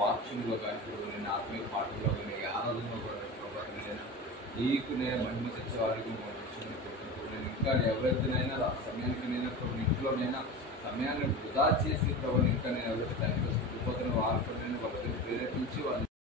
వాక్యంలో కానీ నేను ఆత్మీయ పాటల్లో కానీ ఆరాధనలో కూడా నీకు నేను మహిమ తెచ్చేవారికి నేను ఇంకా ఎవరైతేనైనా సమయానికైనా ఇంట్లోనైనా సమయాన్ని వృధా చేసి ప్రభు ఇంకా నేను ఎవరైతే టైం వేసుకుంటూ వారు కూడా నేను వాళ్ళని ప్రేరేపించి